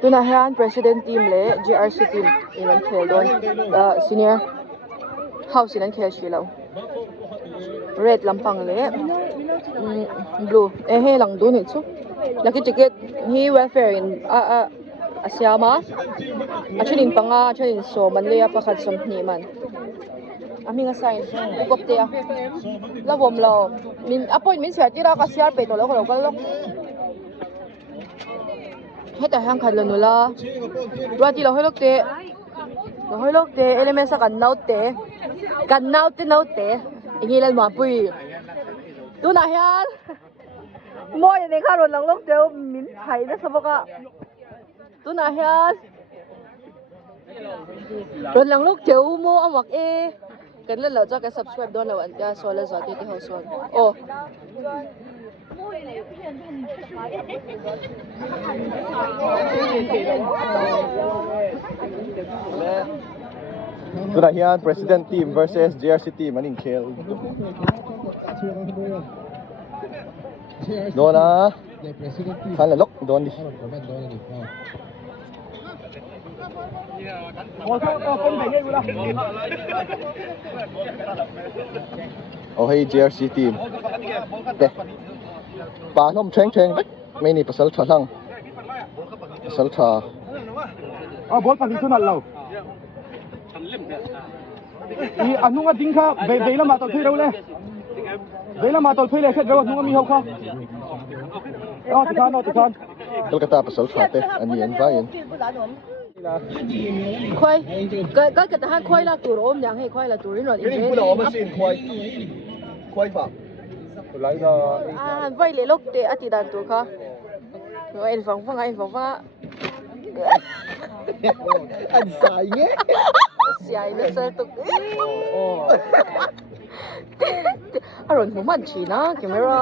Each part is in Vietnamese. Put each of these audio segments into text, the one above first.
tuna hian president team le GRC team ilan khel don senior house ilan khel shilo red lampang le blue he lang du ni chu lucky ticket hi welfare in asiama achunin panga achunin so man le pakhat som ni man ami nga sign ukopte a lavom lo min appointment sia tira ka siar pe to lo ko lo heta hang khan lo nula rati lo holok te element sa kan naut te ingilal ma pui tu na hian moi ne kha ron lang lok te min thai na sabaka tu na hian ron lang lok te mo amak e kan le lo cha ka subscribe don lo an ta so la za ti ho son oh tuna hian president team versus GRC team anin khel dona khan la lok don đi oh hey GRC team te pa nom theng mai ni pasal tha lang pasal tha bol pa dito na law i anunga dingkha veila ma to thui role veila ma to thui le set ro anunga mi ho kha ti khan Kolkata pasal tha te ani an vain khoi cái ta han khoi la tur om yang he khoi la turin ron ini pula oma sin khoi fa lai da vai le lok te ati dan tur kha rồi en phang an sai nge sai na sa tu aron mo man chi na camera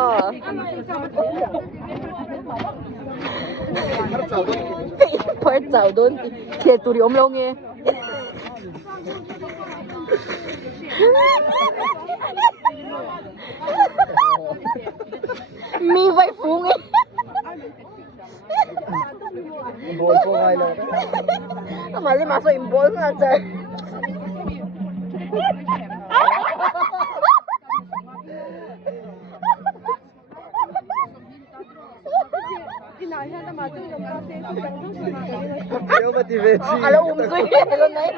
phải chào đón thì tụi ông lâu nghe mi vai phú nghe bol ko ngai lo mà lên mà sao im bol ra trời Yo motivate. Ala umsoy hello nai.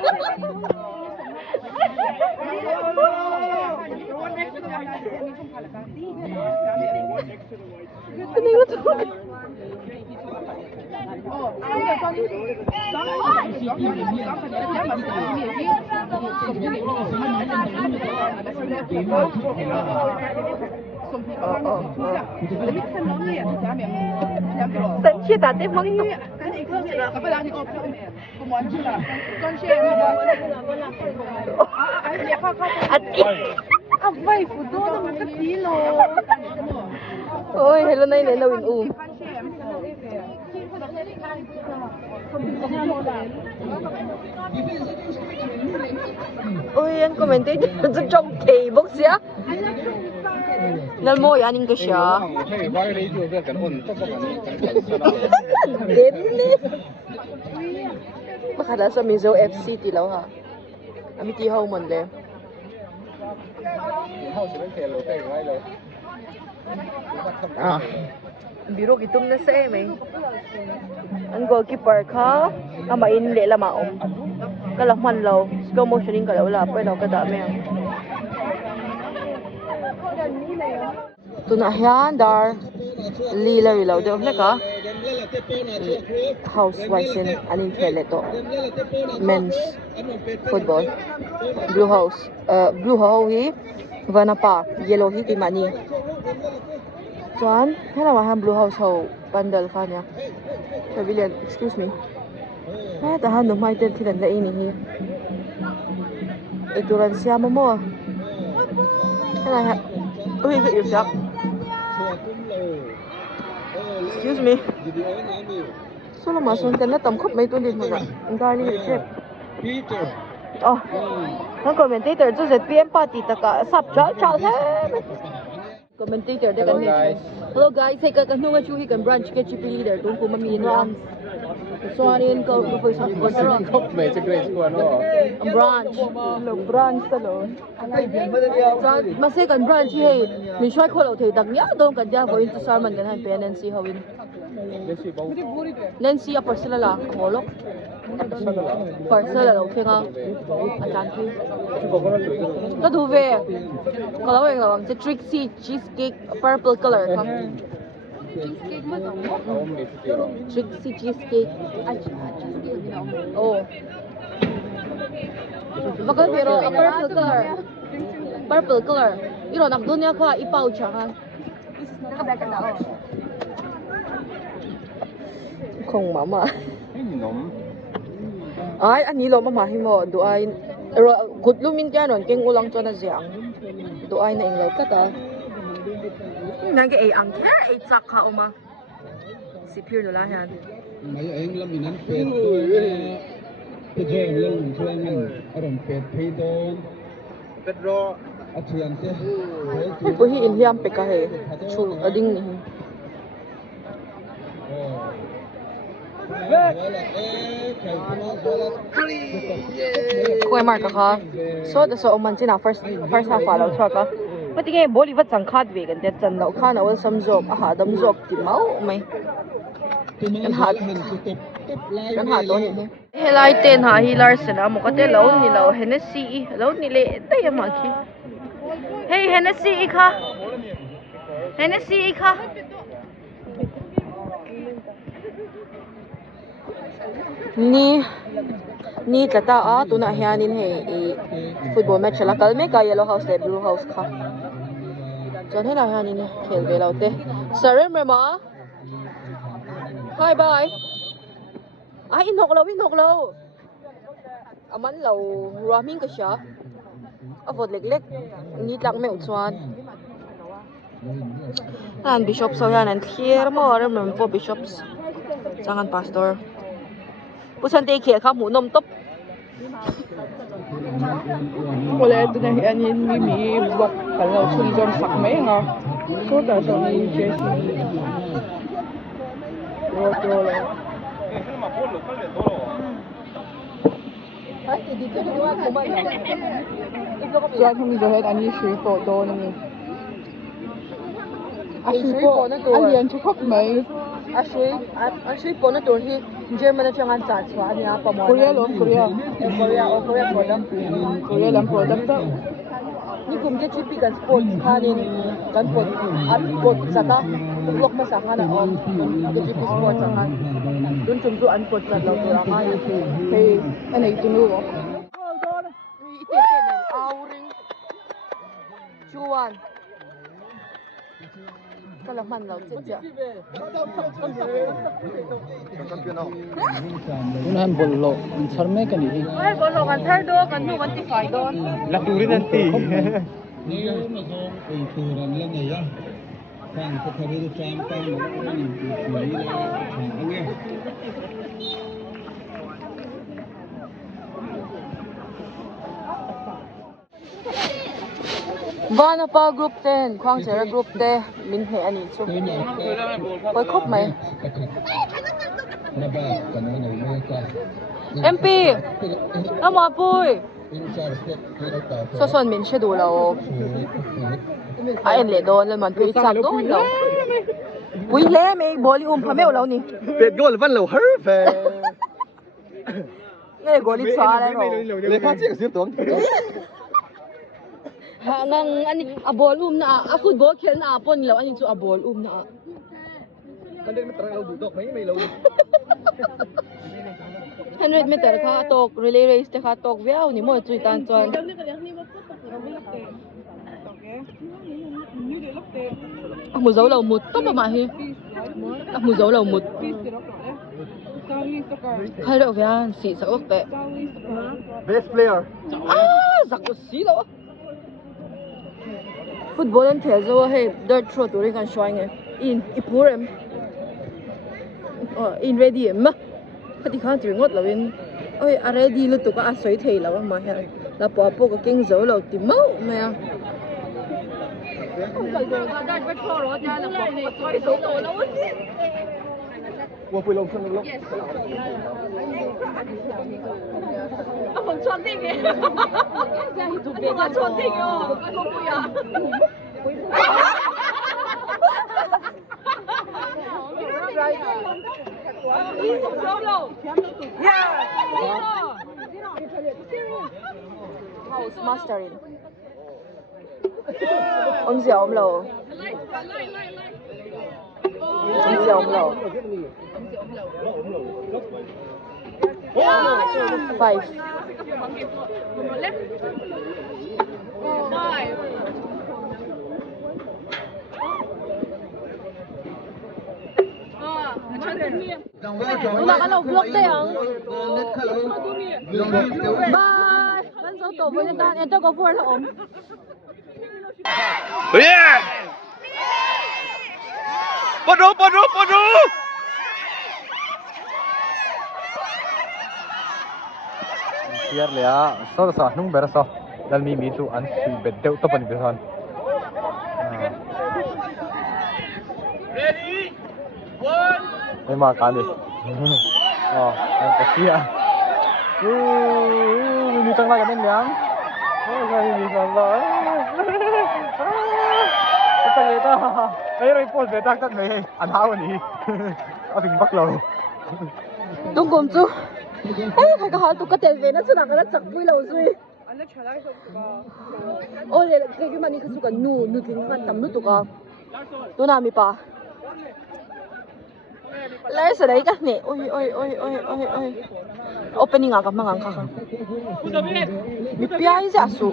Tận chia tạt tiếp mong vậy phụ đô nó một tí lô ôi hello này lấy lâu in ôi anh comment rất trong kỳ bốc xía nal mo yan ka siya makala sa Mizo FC tilaw ha ami tihaw mon le biro gitum na sa eh ang goalkeeper ka amain le la maom kalakman law slow motioning kalaw la pero law kadami ang tuna hian dar lila rilaw de na ka housewives in anin khele to men's football blue house hi vanapa yellow hi kimani chuan hela wa ham blue house ho pandal kha nya pavilion excuse me ha ta han no mai ten thidan la ini hi ituran siamo mo hela ha ui cái yêu sắc excuse me số là mà xuân cần nó tầm khóc mấy tuần đi mà anh ta đi chép nó commentator cho giật PM party ta cả sắp chào thế commentator đây cái này hello guys hay cái nung chu hi kan branch ke chipi leader tung ko mami no Suanin ko for sa quarter. Cop mày chắc đây squad nó. Branch. Lo branch talon. Mà sẽ cần branch hey. Mình short ko lo thei tak nya dong kan ja going to Sarman kan han pen Nancy hawin. Nancy a parcel la holok. Parcel la okay nga. Ajan ki. Ka du ve. Ka lo eng lawang se Trixie cheesecake purple color ka. Trixie cheesecake. Oh. Bakal pero purple color. Purple color. Iro nak dunia ka ipaw siya ha. Không mama. Ai anh ni lo mama hi mo do ai ro gut lumin kya non keng ulang cho na jiang. Do ai na inglaw ka ta. Nang ke ai ang kya ai chak ka oma. Si pure no la han. Mấy anh làm mình ăn phết cái gì lên mình ăn ở đồng phết thấy đón phết ro ở trường thế Pu hi in hiam pe ka he. Chu ading ni. Kuya Mark ka. So the so man sina first half follow so ka. Pati kay boli wat sang khat ve kan te chan lo khana wal sam jok a ha dam jok ti mau mai. Kan ha don ni. Helai ten ha hi Larsen a mo ka te lo ni lo Hennessy lo ni le te ma ki. Hey Hennessy ka. Hennessy ka. Ni tata a tuna hianin he football match la kalme ka yellow house le blue house kha chan hela hianin khel ve laute surrender ma hi bye ai inok lo aman lo ramin ka sha avot lek ni tlak me chuan an bishop so yan an clear mo rem po bishops changan pastor Pusan tay kia ka mu nom top. Wala ito na hianin ni block kalau sunjong sakmay nga. So da so ni Jesse. Roto lang. So kung doon ani shui po doon ni. Ashui po alian chukop may. Ashui po na doon hi German na siyang ansat so ani apa mo. Korea product. Korea lang product to. Ni kum je chipi kan sport kanin kan pot at pot sata tuklok masahan na om ke chipi sport sahan dun chumju an pot sa law tira ka hey anay tunugo iteten auring chuan kalaman law tja unahan bollo ang sarme kanini ay bolo kan sardo kan nu 25 don Lakuri nanti.นี่มาส่งไปสู่รันแล้วไงอ่ะฟังก็ทำให้จำตั้งนี่สวยเลยเอาไง Vana pa group 10 Kwang Chera group 10 min he ani chu koi khop mai ระบาดกันในเมืองกัน MP ama pui so son min she du lo a en le don le man pui chak do lo pui le me boli phameu lo ni Pet gol van lo her fe. nge goli chwa le ro Le pha chiang sip tong. ha ngang ani a ball na a football khel na pon lo ani chu a ball na Kan den matrang lo du dok mai lo. 100 meter kha tok relay race te kha tok viau ni mo chui tan chon mu zo lo mut to ma hi mu zo lo mut khai do vian si sa ok te Best player. sak ko si lo football and the zo he dirt throw to ring kan showing in ipurem in ready ma khati khan tir ngot lawin oi a ready lu tu ka a soi thei lawa ma ha la po po ka keng zo lo ti mau me a 我会弄成了。 ผมชวนดิ่งไงผมชวนดิ่งอ๋อไม่คุยอ่ะHouse mastering. Ông dẻo ông lầu. Ông dẻo ông lầu. 5. Una ka vlog tayo. Bye. Kan so to boy na ito ko for laom. Yeah! Podo! Siar lea, so sa nung bera so. Dal mi tu an si bedeu to pani besan. Ready? 1. Ay ma kali. Oh, ang kasia. Mi tang la kan liang. Oh, sai mi san la. Tang le ta. Ay rai pol be tak tak nei. An hao ni. Au ting bak lo. Tung gồm chú. Ê, khai cái họ tụi cái tiền về nó chứ nào cái nó chặt vui lâu rồi. Ôi, cái mà đi cái số cái nụ tiếng văn tầm nụ tụi con. Tụi nào mi pa. Lấy sự đấy các nè. Ôi. Opening à các mang khang. Mi pia ấy giả sụ.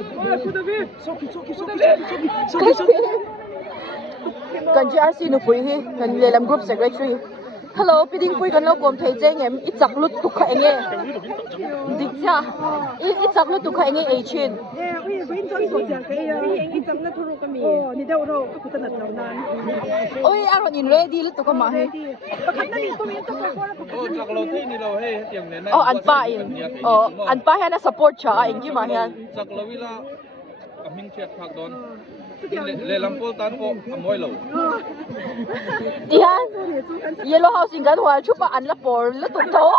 Cần GRC nụ bùi hi, cần về làm group secretary. Hello, piding pui kan lo kom thei cheng em I chak lut tu kha enge. Dik cha. I chak lut tu kha enge e chin. Oi, aron in ready lut tu ka ma he. Oh, an pa in. Oh, an pa ha na support cha a engki ma hian. Saklavila kaming chat phak don le lampol tan ko amoy lo Tihan. Yellow house in kan hwal chu pa an la por lut tu to.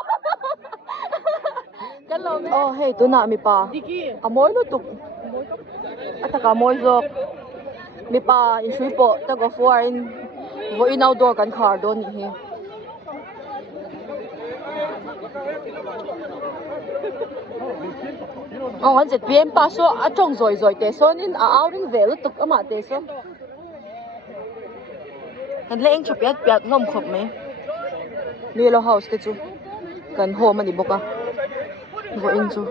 Kan lo me. Oh, hey, tu na mi pa. Amoy lut tu. Ataka moy zok. Mi pa in shui po ta go for in vo in outdoor kan khar don ni he. Oh, anh zet PM pa so a chong zoi te so nin a outing vel tuk ama te so. Kan leng chapiat piat ngom khop me. Yellow house te chu. Kan home ani boka. Vo in chu.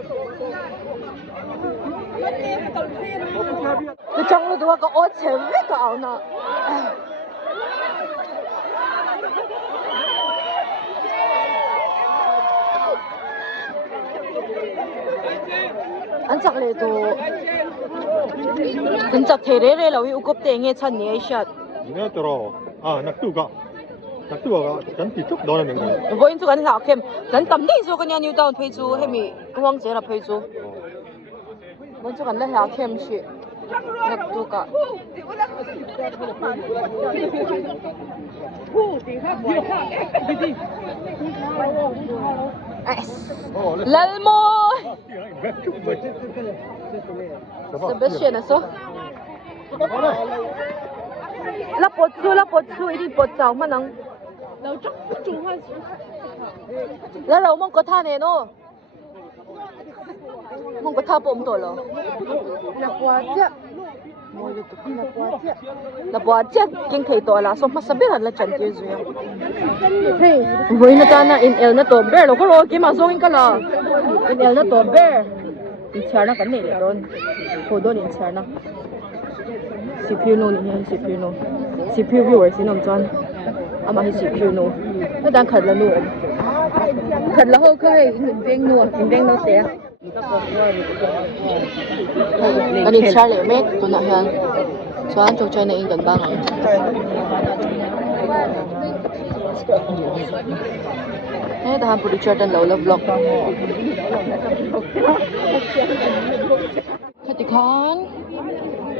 Cái trong nó đua có ớt chém với cả áo nọ. Anh chắc là tụ anh chắc thế đấy là vì ukop tiền nghe chân nhé shot. Nghe tro à nặc tu ga kan ti chuk don nang Vô in chu kan la kem kan tam ni chu kan ya new town phei chu hemi kwang che la phei chu. Vô chu kan la kem shi. Nặc tu ka. Lalmo. Sebastian aso. La pot su ini pot chao manang. La lo mong ko tha ne no. Mong ko tha pom to lo. La boa chết kinh thầy tội là xong mà sao biết là chân tiêu rồi với nó ta na in el na to bear lo có lo cái mà xong cái là in el na to bear in chả na cái này để đón hồ đón in chả na CPU no ni CPU viewer xin ông John ama hi CPU no nó đang khẩn là nuông khẩn là hơi khơi in veng no té cái này chả lẽ mét tụi nào hơn Chuan cho China in gần bang Nè ta ham producer dan lâu vlog Khati khan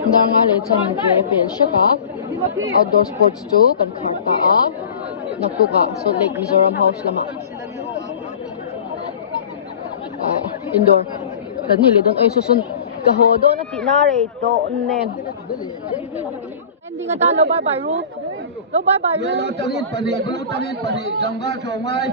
Ndanga le chan ve pel shaka Outdoor sports chu kan kharta a Naktuka, Salt Lake, Mizoram House lama. Indoor. Kanili doon ay susun kahodo na tinare ito nen. Ending nga ta low bar by roof. Low bar by roof. Tanin pani, tanin pani, jangga chomai.